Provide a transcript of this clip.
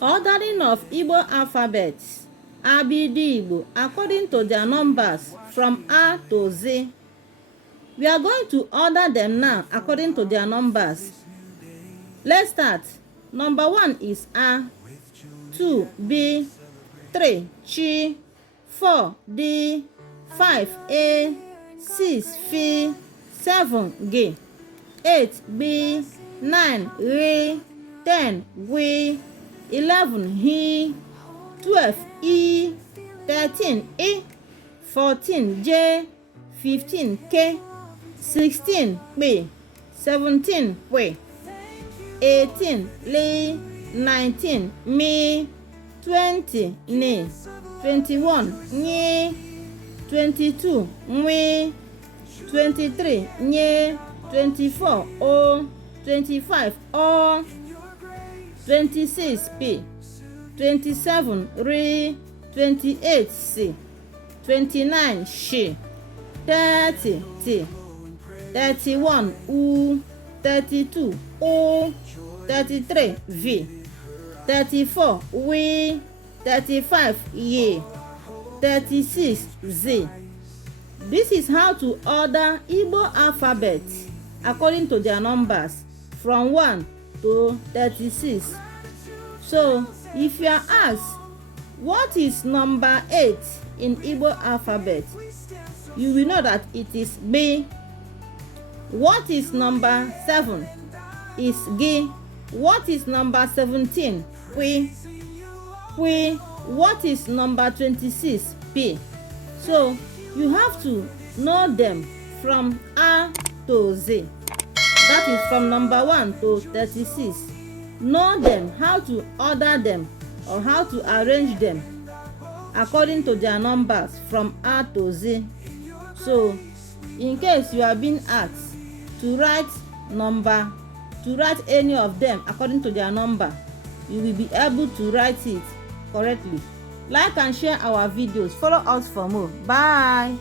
Ordering of Igbo alphabets, Abidii, according to their numbers from A to Z. We are going to order them now according to their numbers. Let's start. Number 1 is A, 2 B, 3 Chi, 4 D, 5 A, 6 F, 7 G, 8 B, 9 R, 10 W, 11 H, 12 E, 13 E, 14 J, 15 K, 16 P, 17 P, 18 L, 19 M, 20 N, 21 N, 22 M, 23 N, 24 O, 25 O, 26 P, 27 R, 28 C, 29 Sh, 30 T, 31 U, 32 O, 33 V, 34 W, 35 Y, 36 Z. This is how to order Igbo alphabet according to their numbers from 1 to 36. So, if you are asked, what is number 8 in Igbo alphabet? You will know that it is B. What is number 7? Is G. What is number 17? P. P. What is number 26? P. So, you have to know them from A to Z. That is from number 1 to 36. Know them, how to order them or how to arrange them according to their numbers from A to Z. So, in case you are being asked to write any of them according to their number, you will be able to write it correctly. Like and share our videos. Follow us for more. Bye.